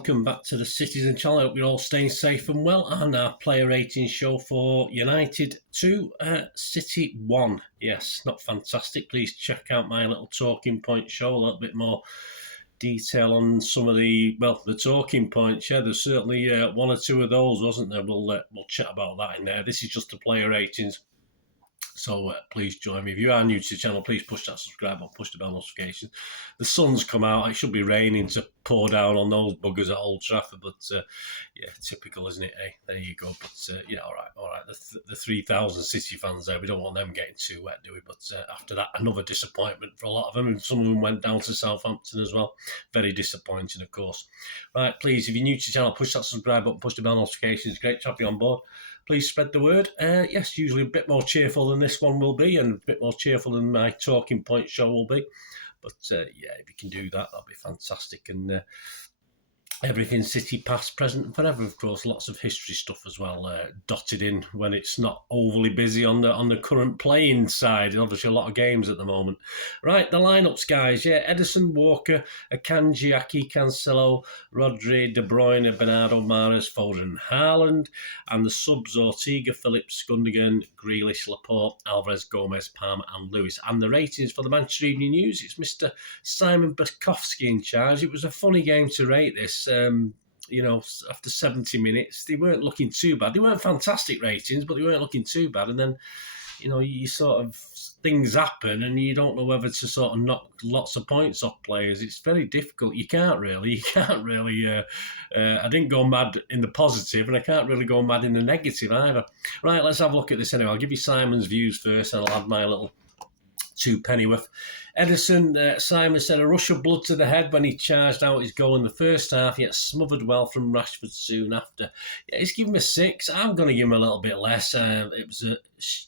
welcome back to the Citizen channel. I hope you're all staying safe and well. And our player rating show for United 2, City 1. Yes, not fantastic. Please check out my little talking point show, a little bit more detail on some of the talking points. Yeah, there's certainly one or two of those, wasn't there? We'll chat about that in there. This is just the player ratings. So please join me. If you are new to the channel, please push that subscribe button, push the bell notifications. The sun's come out. It should be raining to pour down on those buggers at Old Trafford. But, yeah, typical, isn't it? Hey, there you go. But, yeah, all right. The 3,000 City fans there, we don't want them getting too wet, do we? But after that, another disappointment for a lot of them. And some of them went down to Southampton as well. Very disappointing, of course. Right, please, if you're new to the channel, push that subscribe button, push the bell notifications. Great to have you on board. Please spread the word. Yes, usually a bit more cheerful than this one will be and a bit more cheerful than my talking point show will be. But, yeah, if you can do that, that'll be fantastic. And everything City past, present and forever, of course. Lots of history stuff as well, dotted in when it's not overly busy on the current playing side. Obviously, a lot of games at the moment. Right, the lineups, guys. Yeah, Ederson, Walker, Akanji, Aki, Cancelo, Rodri, De Bruyne, Bernardo, Mahrez, Foden, Haaland. And the subs, Ortega, Phillips, Gundogan, Grealish, Laporte, Alvarez, Gomez, Palmer and Lewis. And the ratings for the Manchester Evening News, it's Mr. Simon Bajkowski in charge. It was a funny game to rate this. You know, after 70 minutes, they weren't looking too bad. They weren't fantastic ratings, but they weren't looking too bad. And then, you know, you sort of, things happen and you don't know whether to sort of knock lots of points off players. It's very difficult. You can't really, I didn't go mad in the positive and I can't really go mad in the negative either. Right, let's have a look at this anyway. I'll give you Simon's views first and I'll add my little two pennyworth. Ederson, Simon said a rush of blood to the head when he charged out his goal in the first half, yet smothered well from Rashford soon after. Yeah, he's given me 6. I'm going to give him a little bit less. It was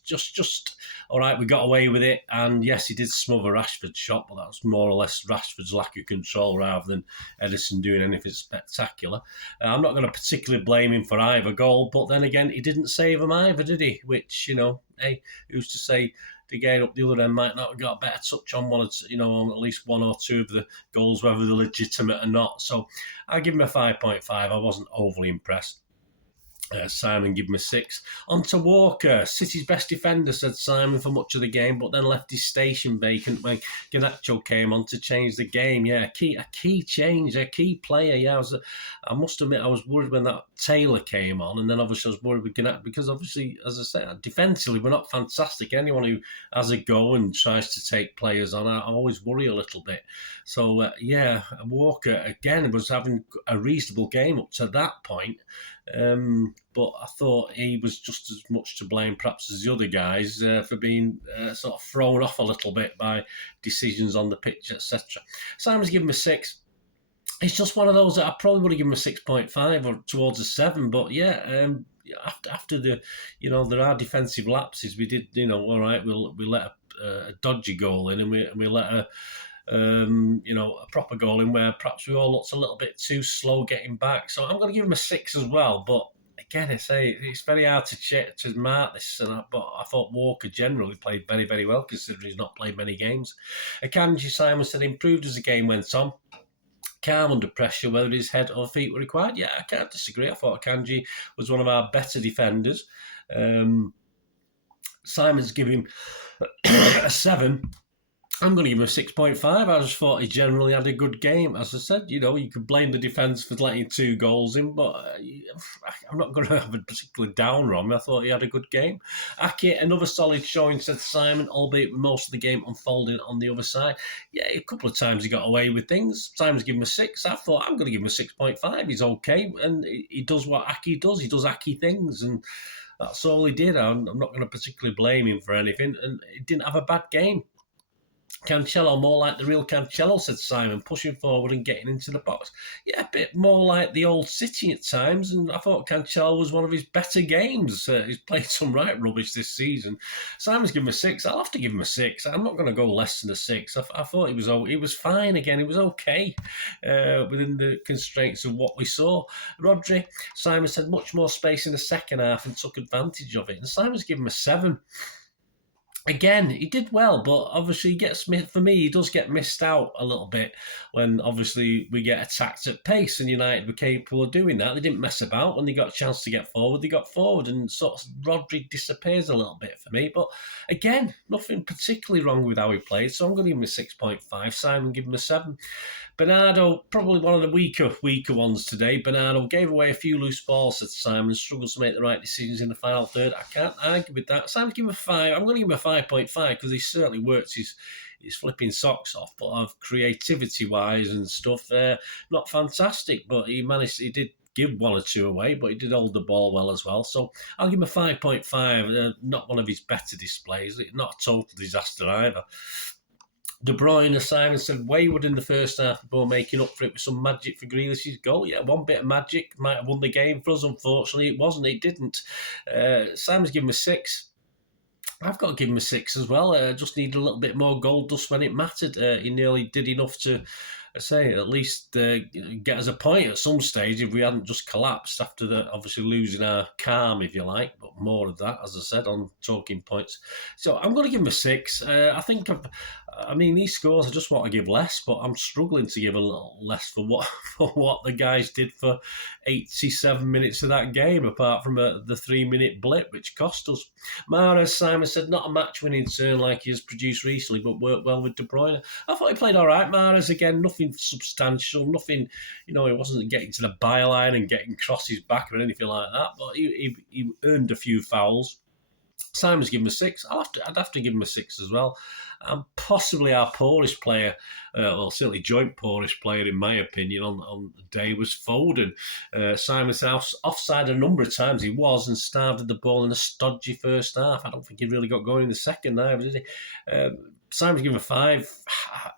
just all right. We got away with it, and yes, he did smother Rashford's shot, but that was more or less Rashford's lack of control rather than Ederson doing anything spectacular. I'm not going to particularly blame him for either goal, but then again, he didn't save them either, did he? Which, you know, hey, who's to say the guy up the other end might not have got a better touch on one, you know, on at least one or two of the goals, whether they're legitimate or not. So I give him a 5.5. I wasn't overly impressed. Simon gave him a 6. On to Walker. City's best defender, said Simon, for much of the game, but then left his station vacant when Garnacho came on to change the game. Yeah, a key change, a key player. Yeah, I must admit I was worried when that Taylor came on, and then obviously I was worried with Garnacho because obviously, as I said, defensively we're not fantastic. Anyone who has a go and tries to take players on, I always worry a little bit. So, yeah, Walker, again, was having a reasonable game up to that point. But I thought he was just as much to blame perhaps as the other guys for being sort of thrown off a little bit by decisions on the pitch, etc. Simon's given him a 6. It's just one of those that I probably would have given him a 6.5 or towards a 7. But yeah, after the, you know, there are defensive lapses. We did, you know, all right, we let a dodgy goal in and we let a you know, a proper goal in where perhaps we all looked a little bit too slow getting back. So I'm going to give him a 6 as well. But again, I say it's very hard to mark this. But I thought Walker generally played very, very well considering he's not played many games. Akanji, Simon said, improved as the game went on. Calm under pressure, whether his head or feet were required. Yeah, I can't disagree. I thought Akanji was one of our better defenders. Simon's giving a 7. I'm going to give him a 6.5. I just thought he generally had a good game. As I said, you know, you could blame the defence for letting 2 goals in, but I'm not going to have a particularly downer on him. I thought he had a good game. Ake, another solid showing, said Simon, albeit with most of the game unfolding on the other side. Yeah, a couple of times he got away with things. Simon's given him a 6. I thought I'm going to give him a 6.5. He's okay, and he does what Ake does. He does Ake things, and that's all he did. I'm not going to particularly blame him for anything, and he didn't have a bad game. Cancelo, more like the real Cancelo, said Simon, pushing forward and getting into the box. Yeah, a bit more like the old City at times, and I thought Cancelo was one of his better games. He's played some right rubbish this season. Simon's given him a 6. I'll have to give him a 6. I'm not going to go less than a 6. I thought he was fine again. He was okay within the constraints of what we saw. Rodri, Simon said much more space in the second half and took advantage of it. And Simon's given him a 7. Again, he did well, but obviously for me, he does get missed out a little bit when obviously we get attacked at pace, and United were capable of doing that. They didn't mess about when they got a chance to get forward. They got forward, and sort of Rodri disappears a little bit for me. But again, nothing particularly wrong with how he played, so I'm going to give him a 6.5. Simon, give him a 7. Bernardo, probably one of the weaker ones today. Bernardo gave away a few loose balls at Simon, struggles to make the right decisions in the final third. I can't argue with that. Simon, give him a 5. I'm going to give him a 5.5 because he certainly worked his flipping socks off, but of creativity-wise and stuff, not fantastic, but he did give one or two away, but he did hold the ball well as well. So I'll give him a 5.5. Not one of his better displays. Not a total disaster either. De Bruyne, Simon said, wayward in the first half before making up for it with some magic for Grealish's goal. Yeah, one bit of magic might have won the game for us. Unfortunately, it wasn't. It didn't. Simon's given him a 6. I've got to give him a 6 as well. Just need a little bit more goal dust when it mattered. He nearly did enough to, at least get us a point at some stage if we hadn't just collapsed after obviously losing our calm, if you like. But more of that, as I said, on talking points. So I'm going to give him a 6. I mean, these scores I just want to give less, but I'm struggling to give a little less for what the guys did for 87 minutes of that game, apart from the 3-minute blip, which cost us. Mahrez, Simon said, not a match-winning turn like he has produced recently, but worked well with De Bruyne. I thought he played all right, Mahrez. Again, nothing substantial, nothing, he wasn't getting to the byline and getting crosses back or anything like that, but he earned a few fouls. Simon's given him a 6. I'd have to give him a 6 as well. And possibly our poorest player, certainly joint poorest player in my opinion on the day was Foden. Simon's offside a number of times. He was and starved the ball in a stodgy first half. I don't think he really got going in the second half, did he? Simon's given him a 5.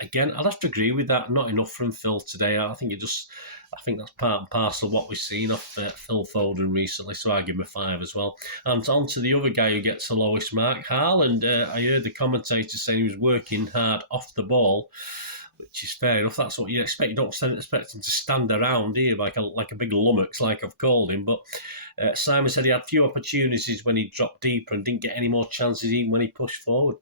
Again, I'd have to agree with that. Not enough from Phil today. I think that's part and parcel of what we've seen off Phil Foden recently, so I give him a 5 as well. And on to the other guy who gets the lowest mark, Haaland. I heard the commentator saying he was working hard off the ball, which is fair enough. That's what you expect. You don't expect him to stand around, do you, like a big lummox, like I've called him. But Simon said he had few opportunities when he dropped deeper and didn't get any more chances even when he pushed forward.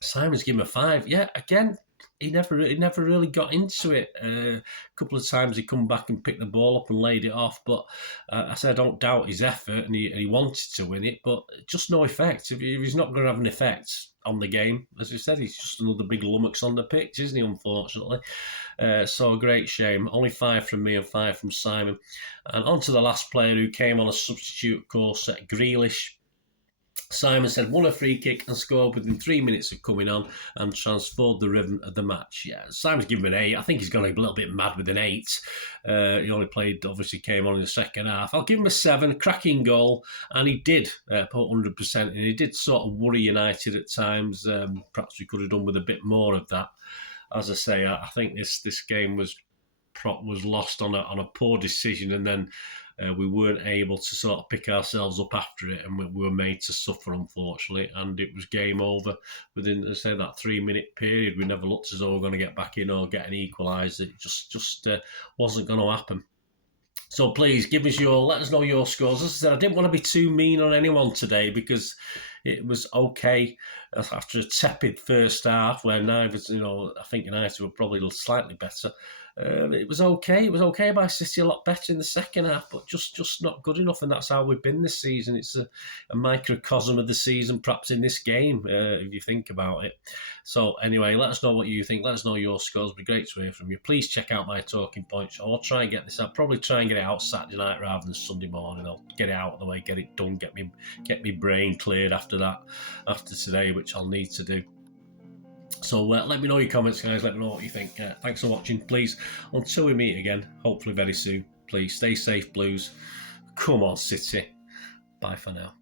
Simon's given him a 5. Yeah, again, he never really got into it. A couple of times he come back and picked the ball up and laid it off, but I said I don't doubt his effort and he wanted to win it, but just no effect. If he's not going to have an effect on the game, as I said, he's just another big lummox on the pitch, isn't he, unfortunately? So a great shame. Only 5 from me and 5 from Simon. And on to the last player who came on a substitute, of course, Grealish. Simon said, won a free kick and scored within 3 minutes of coming on and transformed the rhythm of the match. Yeah, Simon's given him an 8. I think he's gone a little bit mad with an 8. He only came on in the second half. I'll give him a 7, cracking goal, and he did put 100%, and he did sort of worry United at times. Perhaps we could have done with a bit more of that. As I say, I think this game was lost on a poor decision, and then we weren't able to sort of pick ourselves up after it, and we were made to suffer, unfortunately, and it was game over within, that 3-minute period. We never looked as though we were going to get back in or get an equaliser. It just wasn't going to happen. So please let us know your scores. As I said, I didn't want to be too mean on anyone today because it was okay after a tepid first half where neither, I think United were probably slightly better. It was okay. It was okay by City, a lot better in the second half, but just not good enough, and that's how we've been this season. It's a microcosm of the season, perhaps in this game, if you think about it. So anyway, let us know what you think. Let us know your scores. It'd be great to hear from you. Please check out my talking points. I'll try and get this. I'll probably try and get it out Saturday night rather than Sunday morning. I'll get it out of the way, get it done, get me brain cleared after today, which I'll need to do. So let me know your comments, guys. Let me know what you think. Thanks for watching. Please, until we meet again, hopefully very soon, please stay safe, Blues. Come on, City. Bye for now.